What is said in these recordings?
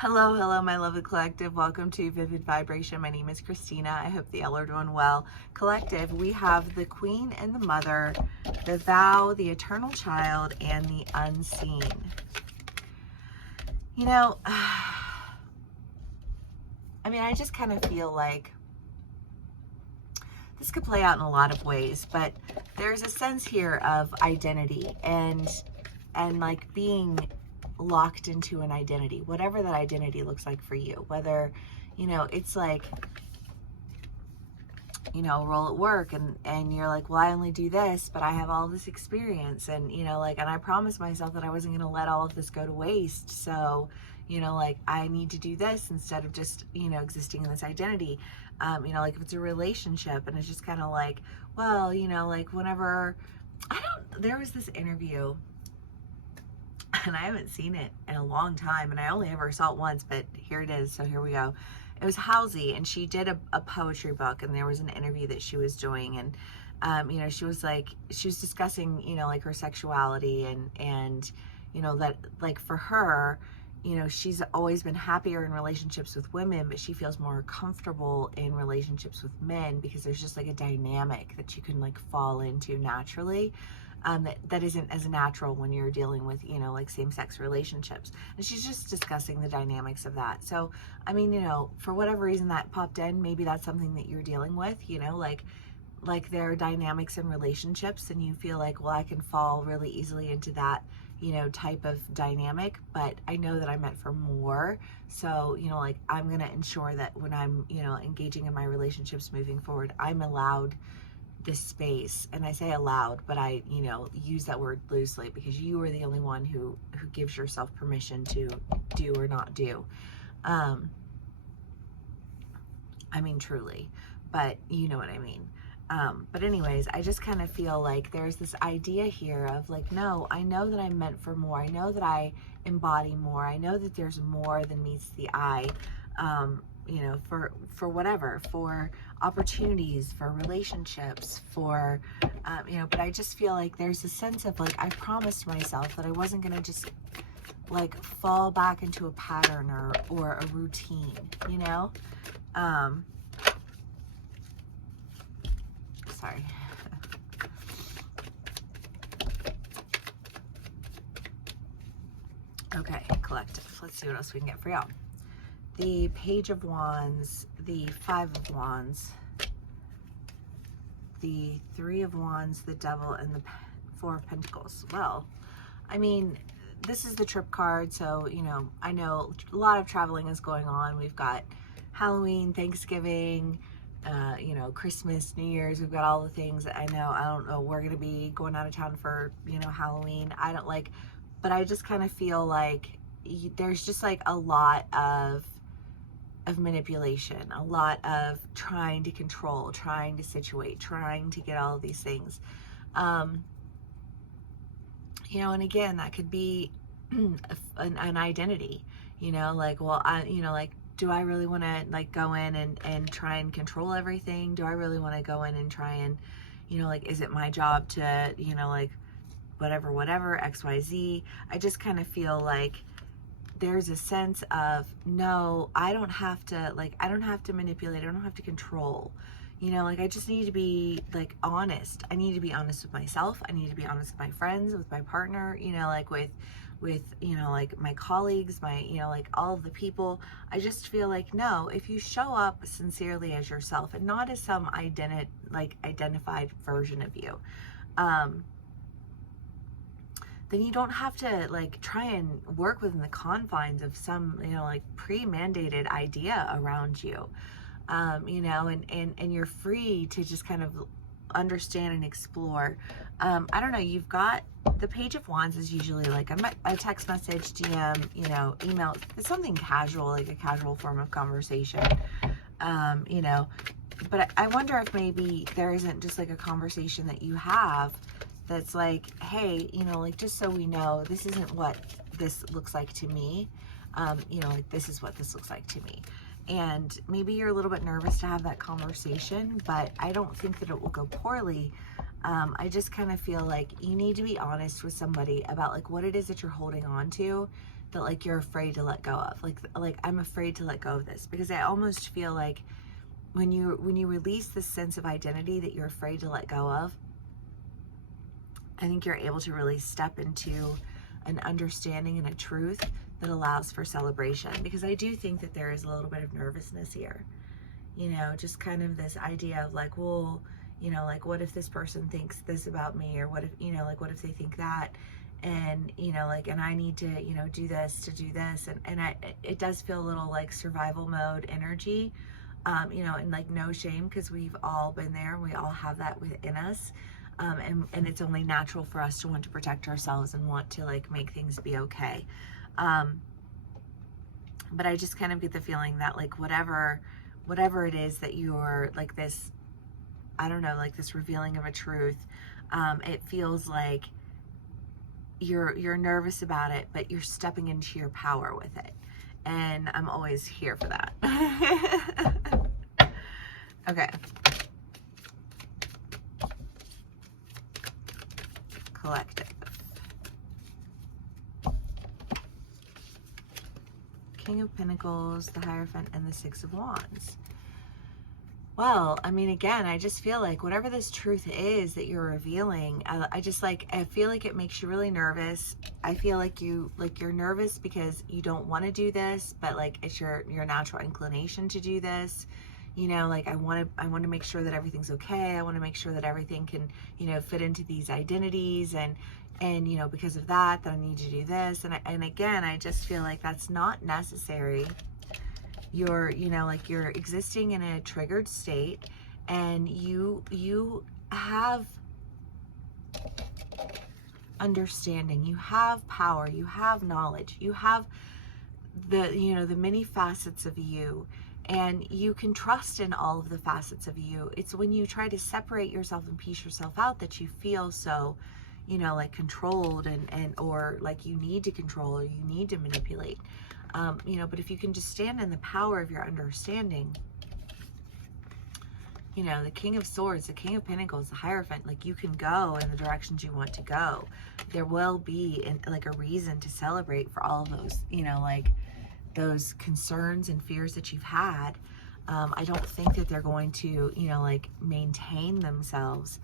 Hello, my lovely collective. Welcome to Vivid Vibration. My name is Christina. I hope that y'all are doing well. Collective, we have the Queen and the Mother, the Vow, the Eternal Child, and the Unseen. You know, I just kind of feel like this could play out in a lot of ways, but there's a sense here of identity and like being locked into an identity, whatever that identity looks like for you. Whether, it's like, a role at work and you're like, well, I only do this, but I have all this experience, and and I promised myself that I wasn't going to let all of this go to waste. So, I need to do this instead of just, existing in this identity. Like if it's a relationship and it's just kind of like, well, like whenever there was this interview and I haven't seen it in a long time, and I only ever saw it once, but here it is, so here we go. It was Halsey, and she did a poetry book, and there was an interview that she was doing, and she was discussing, like her sexuality, and that, like, for her, she's always been happier in relationships with women, but she feels more comfortable in relationships with men because there's just like a dynamic that you can like fall into naturally. That isn't as natural when you're dealing with, like same-sex relationships. And she's just discussing the dynamics of that. So, for whatever reason that popped in, maybe that's something that you're dealing with, like there are dynamics in relationships and you feel like, well, I can fall really easily into that, type of dynamic, but I know that I'm meant for more. So, like I'm going to ensure that when I'm, engaging in my relationships moving forward, I'm allowed this space. And I say allowed, but I, use that word loosely because you are the only one who gives yourself permission to do or not do. Truly, but you know what I mean. But anyways, I just kind of feel like there's this idea here of like, no, I know that I'm meant for more. I know that I embody more. I know that there's more than meets the eye. For whatever, for opportunities, for relationships, for, but I just feel like there's a sense of like, I promised myself that I wasn't going to just like fall back into a pattern or a routine, sorry. Okay, collective. Let's see what else we can get for y'all. The Page of Wands, the Five of Wands, the Three of Wands, the Devil, and the Four of Pentacles. Well, this is the trip card, so, I know a lot of traveling is going on. We've got Halloween, Thanksgiving, Christmas, New Year's. We've got all the things that I don't know, we're going to be going out of town for, Halloween. But I just kind of feel like there's just like a lot of manipulation, a lot of trying to control, trying to situate, trying to get all of these things. And again, that could be an identity, like, well, do I really want to like go in and try and control everything? Do I really want to go in and try and, is it my job to, like whatever, XYZ? I just kind of feel like there's a sense of, no, I don't have to manipulate. I don't have to control, I just need to be like honest. I need to be honest with myself. I need to be honest with my friends, with my partner, like with like my colleagues, my, like all of the people. I just feel like, no, if you show up sincerely as yourself and not as some identified version of you, then you don't have to like try and work within the confines of some, like pre-mandated idea around you, and you're free to just kind of understand and explore. I don't know, you've got the Page of Wands is usually like a text message, DM, email. It's something casual, like a casual form of conversation, but I wonder if maybe there isn't just like a conversation that you have that's like, hey, like, just so we know, this isn't what this looks like to me. Like, this is what this looks like to me. And maybe you're a little bit nervous to have that conversation, but I don't think that it will go poorly. I just kind of feel like you need to be honest with somebody about like what it is that you're holding on to that like you're afraid to let go of. Like I'm afraid to let go of this, because I almost feel like when you release this sense of identity that you're afraid to let go of, I think you're able to really step into an understanding and a truth that allows for celebration. Because I do think that there is a little bit of nervousness here, you know, just kind of this idea of like, well, you know, like what if this person thinks this about me, or what if, you know, like what if they think that, and you know, like, and I need to, you know, do this to do this, and it does feel a little like survival mode energy, you know, and like no shame, because we've all been there, we all have that within us, and it's only natural for us to want to protect ourselves and want to like make things be okay, but I just kind of get the feeling that like whatever it is that you're like this, I don't know, like this revealing of a truth, it feels like you're nervous about it, but you're stepping into your power with it. And I'm always here for that. Okay. Collective. King of Pentacles, the Hierophant, and the Six of Wands. Well, I mean, again, I just feel like whatever this truth is that you're revealing, I feel like it makes you really nervous. I feel like you're nervous because you don't want to do this, but like it's your natural inclination to do this. You know, like I want to make sure that everything's okay. I want to make sure that everything can, you know, fit into these identities, and you know, because of that I need to do this. And again, I just feel like that's not necessary. You're, you know, like you're existing in a triggered state, and you have understanding, you have power, you have knowledge, you have the, you know, the many facets of you, and you can trust in all of the facets of you. It's when you try to separate yourself and piece yourself out that you feel so, you know, like controlled, and or like you need to control, or you need to manipulate. You know, but if you can just stand in the power of your understanding, you know, the King of Swords, the King of Pentacles, the Hierophant, like you can go in the directions you want to go. There will be like a reason to celebrate for all of those, you know, like those concerns and fears that you've had. I don't think that they're going to, you know, like maintain themselves.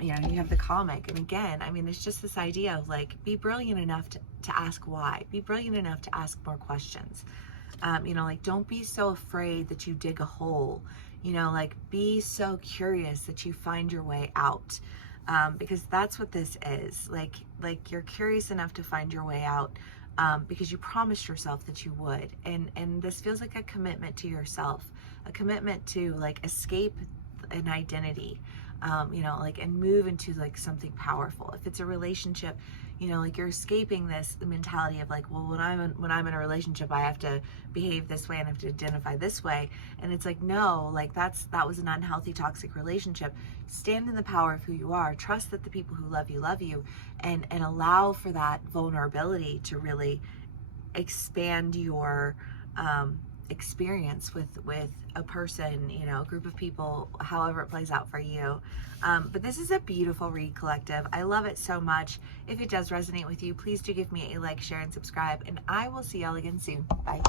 You know, you have the comic, and again, I mean, it's just this idea of like, be brilliant enough to ask why, be brilliant enough to ask more questions. You know, like don't be so afraid that you dig a hole, you know, like be so curious that you find your way out, because that's what this is. Like you're curious enough to find your way out, because you promised yourself that you would, and this feels like a commitment to yourself, a commitment to like escape an identity, you know, like, and move into like something powerful. If it's a relationship, you know, like you're escaping the mentality of like, well, when I'm in a relationship, I have to behave this way and I have to identify this way. And it's like, no, like that was an unhealthy, toxic relationship. Stand in the power of who you are. Trust that the people who love you, and allow for that vulnerability to really expand your experience with a person, you know, a group of people, however it plays out for you. But this is a beautiful read, collective. I love it so much. If it does resonate with you, please do give me a like, share, and subscribe, and I will see y'all again soon. Bye.